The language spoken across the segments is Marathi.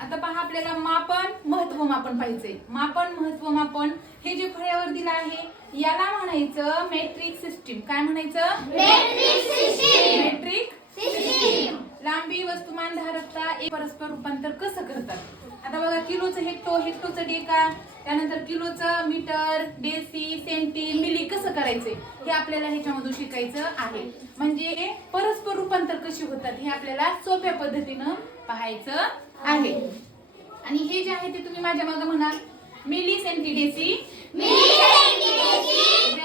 आता पहा आपल्याला मापन महत्व मापन पाहिजे. मापन महत्व मापन हे जे फळ्यावर दिलं आहे याला म्हणायचं मेट्रिक सिस्टीम. काय म्हणायचं? Metric system. Metric system. लांबी वस्तुमान धारकता एक परस्पर रूपांतर कसं करतात. आता बघा किलोचं हेक्टो, हेक्टोचं डेका, त्यानंतर किलोचं मीटर, डेसी, सेंटी, मिली कसं करायचंय हे आपल्याला ह्याच्यामधून शिकायचं आहे. म्हणजे परस्पर रूपांतर कशी होतात हे आपल्याला सोप्या पद्धतीनं पाहायचं आहे. आणि हे जे आहे ते तुम्ही माझ्या मागे म्हणाल milli, centi, deci, milli, centi, deci,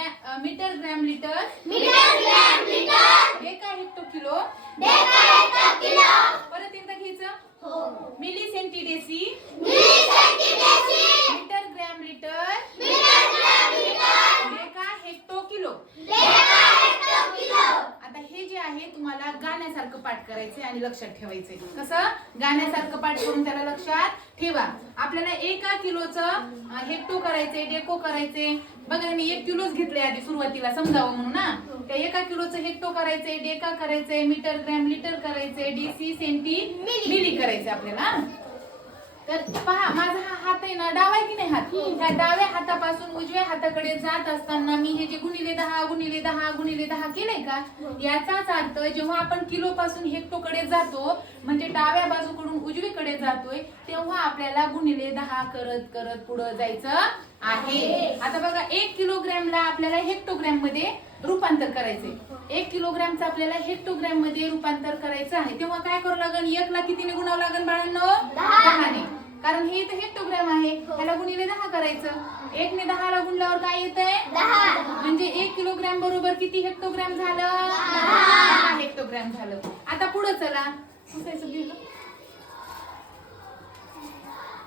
metre, gram, litre, metre, gram, litre, deca, hecto, kilo, deca, hecto, kilo. परत एकदा घ्यायचं. हो. Milli, centi, deci, milli, centi, deci, metre, gram, litre, metre, gram, litre, deca, hecto, kilo. Deca, hecto, kilo. आता हे जे आहे तुम्हाला गाण्यासारखं पाठ करायचंय आणि लक्षात ठेवायचंय. कसं? गाण्यासारखं पाठ करून त्याला लक्षात ठेवा. आपल्याला 1 किलोचं हेक्टो करायचंय, डेको करायचंय. बघा मी 1 किलोच घेतले आधी सुरुवातीला समजावं म्हणून ना. त्या 1 किलोचं हेक्टो करायचंय, डेका करायचंय, मीटर, ग्रॅम, लिटर करायचंय, डेसी, सेंटी, मिली करायचंय आपल्याला. तर पहा माझा हा हात आहे ना डावा आहे की नाही हात, त्या डाव्या हातापासून उजव्या हाताकडे जात असताना मी हे जे गुणिले 10 गुणिले 10 गुणिले 10 केलंय का, याचाच अर्थ जेव्हा आपण किलो पासून हेक्टोकडे जातो म्हणजे डाव्या बाजूकडून उजवीकडे जातोय तेव्हा आपल्याला गुणिले 10 करत करत पुढे जायचं आहे. आता बघा 1 किलोग्रॅमला आपल्याला हेक्टोग्रॅम मध्ये रूपांतर करायचंय. 1 किलोग्रॅमचं आपल्याला हेक्टोग्रॅम मध्ये रूपांतर करायचं आहे. तेव्हा काय करावं लागेल? 1 ला कितीने गुणावं लागेल बाळांनो? 10 ने. कारण हे इथं हेक्टोग्रॅम आहे, त्याला गुणिले 10 करायचं. 1 ने 10 ला गुणल्यावर काय येतंय? 10. म्हणजे 1 किलोग्रॅम बरोबर किती हेक्टोग्रॅम झालं? 10 हेक्टोग्रॅम झालं. आता पुढे चला.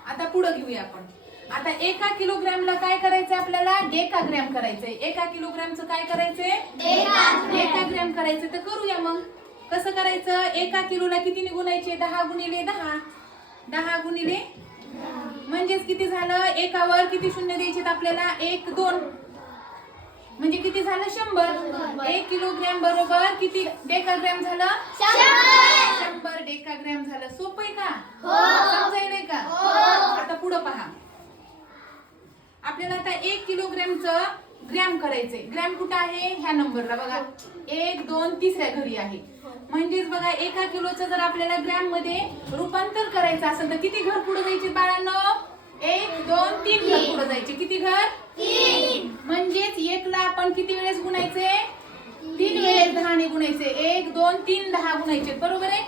आता पुढे घेऊया आपण. आता 1 किलोग्रॅमला काय करायचंय आपल्याला? डेकाग्रॅम करायचंय. 1 किलोग्रॅमचं काय करायचंय? डेकाग्रॅम करायचंय. तर करूया मग. कसं करायचं? 1 किलोला कितीने गुणायचे? 10 गुणिले 10. 10 गुणिले म्हणजेच किती झालं? एकावर किती शून्य द्यायचे आपल्याला? 1 2 म्हणजे किती झालं? 100. 1 किलोग्रॅम बरोबर किती डेकाग्रॅम झालं? 100 डेकाग्रॅम झालं. सोपं आहे का? समजायलंय का? आता पुढे पहा. आपल्याला आता 1 किलोग्रॅमचं ग्रॅम करायचंय. ग्रॅम कुठं आहे? ह्या नंबरला बघा. 1 2 तिसऱ्या घरी आहे. म्हणजेच बघा 1 किलोचं जर आपल्याला ग्रॅम मध्ये रूपांतर करायचं असेल तर किती घर पुढे जायचे बाळांनो? 1 2 3 घर पुढे जायचे. किती घर? 3. म्हणजेच 1 ला आपण किती वेळेस गुणायचे? 3 वेळेस 10 ने गुणायचे. 1 2 3 10 गुणायचे. बरोबर आहे?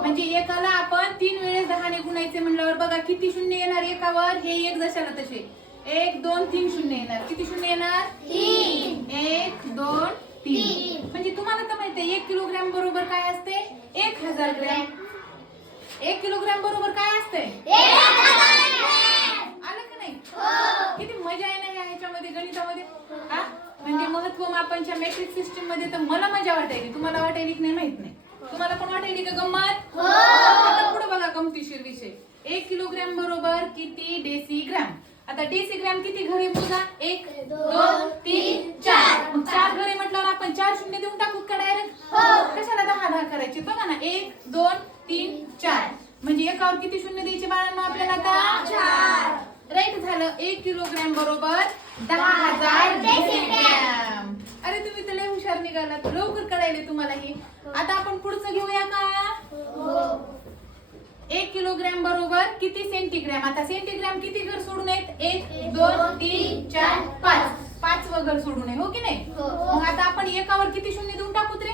म्हणजे 1 ला आपण 3 वेळेस 10 ने गुणायचे म्हणल्यावर बघा किती शून्य येणार एकावर? हे 1 जशाला तसे 1 2 3 शून्य येणार. किती शून्य येणार? 3. 1 2 3. म्हणजे तुम्हाला तर माहितीये 1 किलोग्रॅम बरोबर काय असते? 1000 ग्रॅम. 1 किलोग्रॅम बरोबर काय असते? 1000 ग्रॅम. आलं का नाही? किती मजा आहे ना ह्याच्यामध्ये गणितामध्ये. हा म्हणजे महत्व मापनच्या मेट्रिक सिस्टीम मध्ये तर मला मजा वाटायली. तुम्हाला वाटायली की नाही माहित नाही. तुम्हाला पण वाटायली का गंमत? आता पुढे बघा गमतीशीर विषय. 1 किलोग्रॅम बरोबर किती डेसीग्रॅम. आता डेसीग्रॅम किती घरे बघा? 1 2 3 4. मग 4 घरे म्हटल्यावर आपण 4 शून्य देऊन टाकू का डायरेक्ट? कशाला 10 10 करायचे? बघा ना 1 2 3 4. म्हणजे एकावर किती शून्य द्यायचे बाळांनो आपल्याला आता? 4. राईट झालं. 1 किलोग्रॅम बरोबर 10,000 डेसीग्रॅम. अरे तुम्ही तर लय हुशार निघालात. लवकर कळायले तुम्हाला हे. आता आपण पुढचं घेऊया का? 1 किलोग्रॅम बरोबर किती सेंटीग्रॅम. आता सेंटीग्रॅम किती घर सोडून आहेत? 1 2 3 4 5. 5 घर सोडून आहे. हो की नाही? मग आता आपण एकावर किती शून्य देऊन टाकूत रे?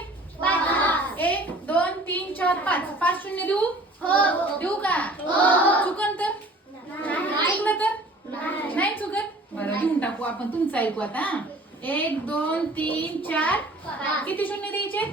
1 2 3 4 5. 5 शून्य देऊ? देऊ का? चुकन तर? चुकलं तर? नाही चुकत? बरं देऊन टाकू आपण. तुमचं ऐकू आता. 1 2 3 4. किती शून्य द्यायचे?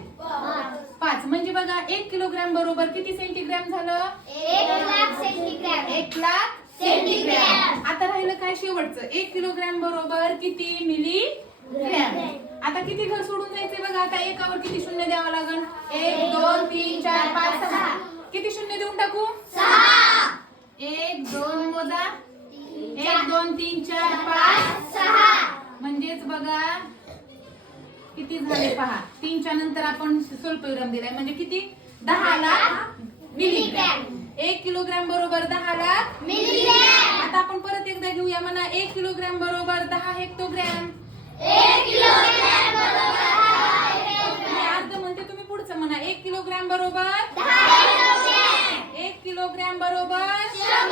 5. म्हणजे बघा 1 किलोग्रॅम बरोबर किती सेंटीग्रॅम झालं? 1,00,000 सेंटीग्रॅम. 1,00,000 सेंटीग्रॅम. आता राहिलं काय शेवटचं? 1 किलोग्रॅम बरोबर किती मिलीग्रॅम. आता किती घर सोडून जायचे बघा. आता एकावर किती शून्य द्यावं लागेल? 1 2 3 4 5 6. किती शून्य देऊन टाकू? 6. 1 2 मोजा. 1 2 3 4 5 6. म्हणजेच बघा किती झाले पहा. 3 च्या नंतर आपण स्वल्पविराम दिलाय म्हणजे किती? 10,00,000 मिलीग्रॅम. 1 किलोग्रॅम बरोबर 10 लाख मिलीग्रॅम. आता आपण परत एकदा घेऊया म्हणा 1 किलोग्रॅम बरोबर 10 हेक्टोग्रॅम 1 किलोग्रॅम बरोबर 10 मी अर्ध म्हणते तुम्ही पुढचं म्हणा 1 किलोग्रॅम बरोबर 10 किलोग्रॅम. 1 किलोग्रॅम बरोबर 100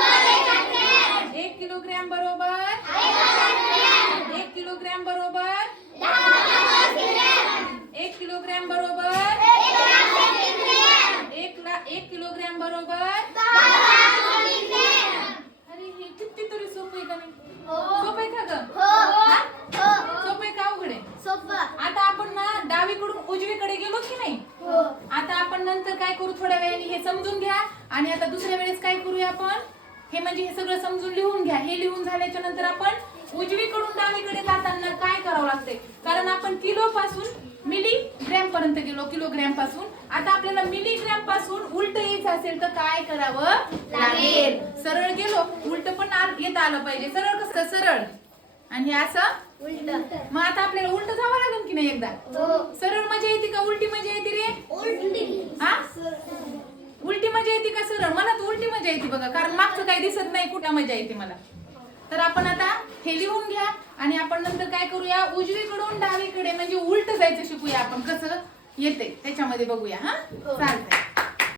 ग्रॅम. 1 किलोग्रॅम बरोबर 1 किलोग्रॅम बरोबर 10 ग्रॅम. 1 किलोग्रॅम बरोबर 1 किलोग्रॅम बरोबर अरे हे कितीतरी सोपं आहे का नाही सोपं आहे का ग हा? सोपं आहे का अवघड आहे आता आपण ना डावीकडून उजवीकडे गेलो की नाही आता आपण नंतर काय करू थोड्या वेळाने हे समजून घ्या आणि आता दुसऱ्या वेळेस काय करूया आपण हे म्हणजे हे सगळं समजून लिहून घ्या हे लिहून झाल्याच्या नंतर आपण उजवीकडून डावीकडे जाताना काय करावं लागते कारण आपण किलो पासून मिलीग्रॅम पर्यंत गेलो किलोग्रॅम पासून आता आपल्याला मिलीग्रॅम पासून उलट यायचं असेल तर काय करावं लागेल सरळ गेलो उलट पण येता आलं पाहिजे सरळ कसं सरळ आणि हे असं मग आता आपल्याला उलट जावं लागेल की नाही एकदा सरळ मजा येते का उलटी मजा येते रे हा उलटी मजा येते का सरळ मला तर उलटी मजा येते बघा कारण मागचं काही दिसत नाही कुठं मजा येते मला तर आपण आता हे लिहून घ्या आणि आपण नंतर काय करूया उजवीकडून डावीकडे म्हणजे उलट जायचं शिकूया आपण कसं येते त्याच्यामध्ये बघूया हा चालतंय